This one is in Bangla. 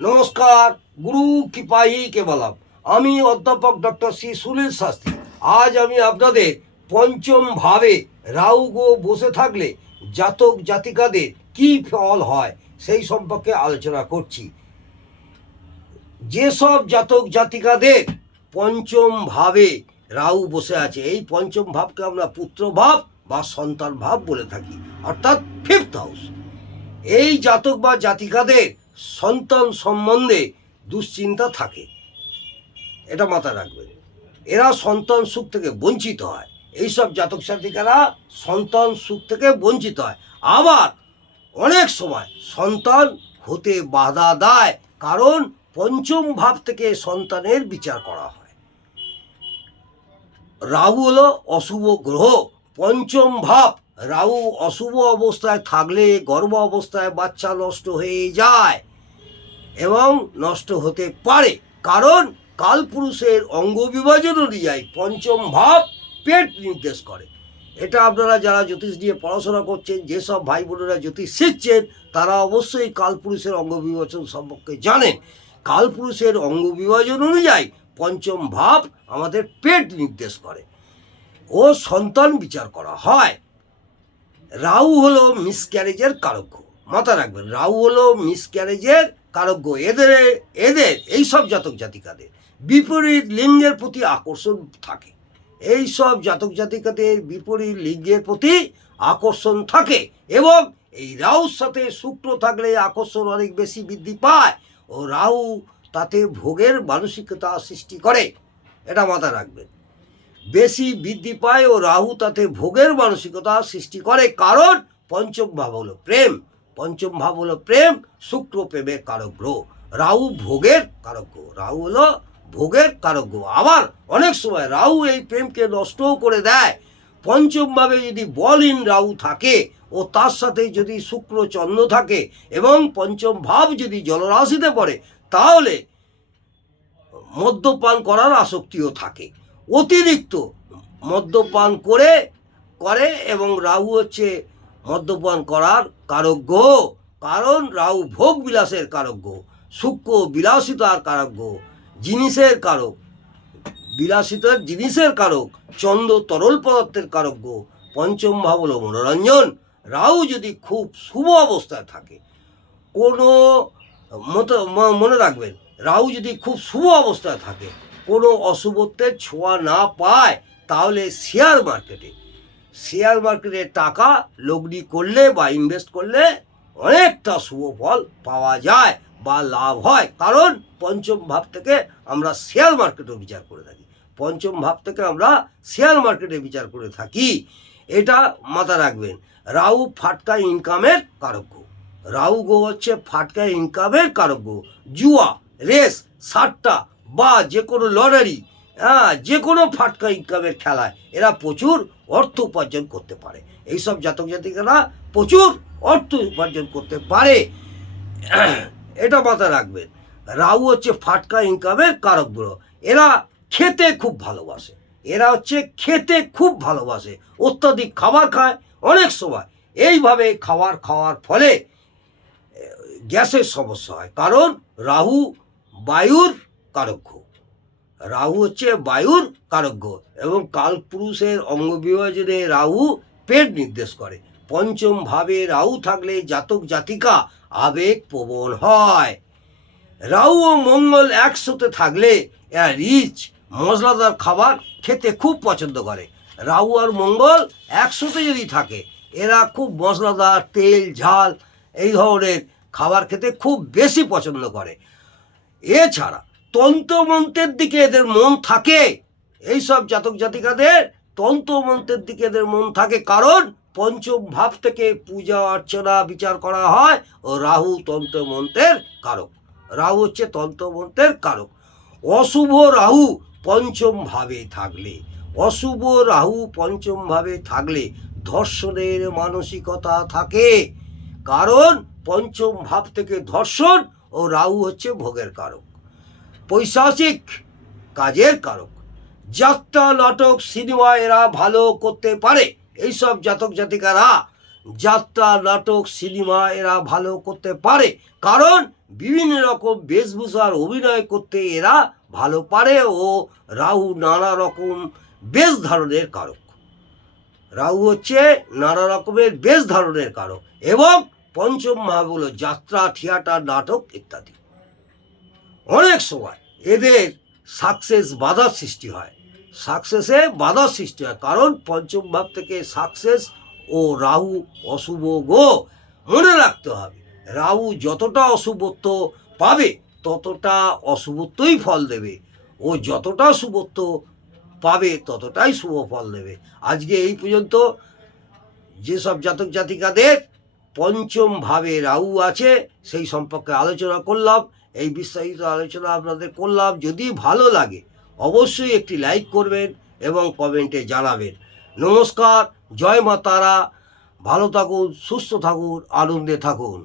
নমস্কার, গুরু কৃপাই কেবলম। আমি অধ্যাপক ডক্টর শ্রী সুনীল শাস্ত্রী। আজ আমি আপনাদের পঞ্চম ভাবে রাহু গো বসে থাকলে জাতক জাতিকাদের কি ফল হয় সেই সম্পর্কে আলোচনা করছি। যেসব জাতক জাতিকাদের পঞ্চম ভাবে রাহু বসে আছে, এই পঞ্চম ভাবকে আমরা পুত্র ভাব বা সন্তান ভাব বলে থাকি, অর্থাৎ ফিফথ হাউস। এই জাতক বা জাতিকাদের সন্তান সম্বন্ধে দুশ্চিন্তা থাকে, এটা মাথায় রাখবেন। এরা সন্তান সুখ থেকে বঞ্চিত হয়। এইসব জাতক জাতিকারা সন্তান সুখ থেকে বঞ্চিত হয়। আবার অনেক সময় সন্তান হতে বাধা দেয়, কারণ পঞ্চম ভাব থেকে সন্তানের বিচার করা হয়। রাহু হলো অশুভ গ্রহ। পঞ্চম ভাব রাহু অশুভ অবস্থায় থাকলে গর্ভ অবস্থায় বাচ্চা নষ্ট হয়ে যায় এবং নষ্ট হতে পারে, কারণ কালপুরুষের অঙ্গ বিভাজন অনুযায়ী পঞ্চম ভাব পেট নির্দেশ করে। এটা আপনারা যারা জ্যোতিষ নিয়ে পড়াশোনা করছেন, যেসব ভাই বোনেরা জ্যোতিষ শিখছেন, তারা অবশ্যই কালপুরুষের অঙ্গ বিভাজন সম্পর্কে জানেন। কালপুরুষের অঙ্গ বিভাজন অনুযায়ী পঞ্চম ভাব আমাদের পেট নির্দেশ করে ও সন্তান বিচার করা হয়। রাহু হলো মিসক্যারেজের কারক। মাথা রাখবেন, রাহু হলো মিসক্যারেজের কারক। এদের এইসব জাতক জাতিকাদের বিপরীত লিঙ্গের প্রতি আকর্ষণ থাকে। এই সব জাতক জাতিকাদের বিপরীত লিঙ্গের প্রতি আকর্ষণ থাকে এবং এই রাহুর সাথে শুক্র থাকলে আকর্ষণ অনেক বেশি বৃদ্ধি পায় ও রাহু তাতে ভোগের মানসিকতা সৃষ্টি করে, এটা মাথায় রাখবেন। বেশি বৃদ্ধি পায় ও রাহু তাতে ভোগের মানসিকতা সৃষ্টি করে, কারণ পঞ্চম ভাব হলো প্রেম। পঞ্চম ভাব হলো প্রেম, শুক্র প্রেমের কারক গ্রহ, রাহু ভোগের কারক গ্রহ। রাহু হলো ভোগের কারক গ্রহ। আবার অনেক সময় রাহু এই প্রেমকে নষ্টও করে দেয়। পঞ্চম ভাবে যদি বলহীন রাহু থাকে ও তার সাথে যদি শুক্র চন্দ্র থাকে এবং পঞ্চম ভাব যদি জলরাশিতে পড়ে, তাহলে মদ্যপান করার আসক্তিও থাকে। অতিরিক্ত মদ্যপান করে এবং রাহু হচ্ছে মদ্যপান করার কারক গ্রহ, কারণ রাহু ভোগ বিলাসের কারক গ্রহ, শুক্র বিলাসিতার কারক গ্রহ, জিনিসের কারক, বিলাসিতার জিনিসের কারক, চন্দ্র তরল পদার্থের কারক গ্রহ। পঞ্চম ভাব হলো মনোরঞ্জন। রাহু যদি খুব শুভ অবস্থায় থাকে, কোনো মনে রাখবেন, রাহু যদি খুব শুভ অবস্থায় থাকে, কোনো অশুভত্বের ছোঁয়া না পায়, তাহলে শেয়ার মার্কেটে টাকা লগ্নি করলে বা ইনভেস্ট করলে অনেকটা শুভ ফল পাওয়া যায় বা লাভ হয়, কারণ পঞ্চম ভাব থেকে আমরা শেয়ার মার্কেটও বিচার করে থাকি। পঞ্চম ভাব থেকে আমরা শেয়ার মার্কেটে বিচার করে থাকি, এটা মাথা রাখবেন। রাহু ফাটকা ইনকামের কারক। রাহু গ্রহ হচ্ছে ফাটকা ইনকামের কারক। জুয়া, রেস, সাট্টা বা যে কোনো লটারি, যে কোনো ফাটকা ইনকামের খেলায় এরা প্রচুর অর্থ উপার্জন করতে পারে। এইসব জাতক জাতিকারা প্রচুর অর্থ উপার্জন করতে পারে, এটা মাথায় রাখবেন। রাহু হচ্ছে ফাটকা ইনকামের কারক গ্রহ। এরা খেতে খুব ভালোবাসে, অত্যাধিক খাবার খায় অনেক সময়। এইভাবে খাওয়ার ফলে গ্যাসের সমস্যা হয়, কারণ রাহু বায়ুর কারক। রাহু হচ্ছে বায়ুর কারক এবং কালপুরুষের অঙ্গ বিভাজনে রাহু পেট নির্দেশ করে। পঞ্চম ভাবে রাহু থাকলে জাতক জাতিকা আবেগ প্রবণ হয়। রাহু ও মঙ্গল একসাথে থাকলে এরা রিচ মশলাদার খাবার খেতে খুব পছন্দ করে। রাহু আর মঙ্গল একসাথে যদি থাকে, এরা খুব মশলাদার, তেল ঝাল এই ধরনের খাবার খেতে খুব বেশি পছন্দ করে। এছাড়া তন্ত্রমন্ত্রের দিকে এদের মন থাকে। এইসব জাতক জাতিকাদের তন্ত্রমন্ত্রের দিকে এদের মন থাকে, কারণ পঞ্চম ভাব থেকে পূজা অর্চনা বিচার করা হয় ও রাহু তন্ত্রমন্ত্রের কারক। রাহু হচ্ছে তন্ত্রমন্ত্রের কারক। অশুভ রাহু পঞ্চম ভাবে থাকলে ধর্ষণের মানসিকতা থাকে, কারণ পঞ্চম ভাব থেকে ধর্ষণ ও রাহু হচ্ছে ভোগের কারক, পৈশাচিক কাজের কারক। যাত্রা, নাটক, সিনেমা এরা ভালো করতে পারে। এইসব জাতক জাতিকারা যাত্রা, নাটক, সিনেমা এরা ভালো করতে পারে, কারণ বিভিন্ন রকম বেশভূষার অভিনয় করতে এরা ভালো পারে। ও রাহু নানা রকম বেশ ধারণের কারক। রাহু হচ্ছে নানা রকমের বেশ ধারণের কারক, এবং পঞ্চম ভাব হলো যাত্রা, থিয়েটার, নাটক ইত্যাদি। অনেক সময় এদের সাকসেস বাধার সৃষ্টি হয়, সাকসেসে বাধার সৃষ্টি হয়, কারণ পঞ্চম ভাব থেকে সাকসেস ও রাহু অশুভ গ্রহ। মনে রাখতে হবে, রাহু যতটা অশুভত্ব পাবে ততটা অশুভত্বই ফল দেবে, ও যতটা শুভত্ব পাবে ততটাই শুভ ফল দেবে। আজকে এই পর্যন্ত যেসব জাতক জাতিকাদের পঞ্চম ভাবে রাহু আছে সেই সম্পর্কে আলোচনা করলাম। এই বিস্তারিত আলোচনা আপনাদের করলাম। যদি ভালো লাগে অবশ্যই একটি লাইক করবেন এবং কমেন্টে জানাবেন। নমস্কার, জয় মা তারা। ভালো থাকুন, সুস্থ থাকুন, আনন্দে থাকুন।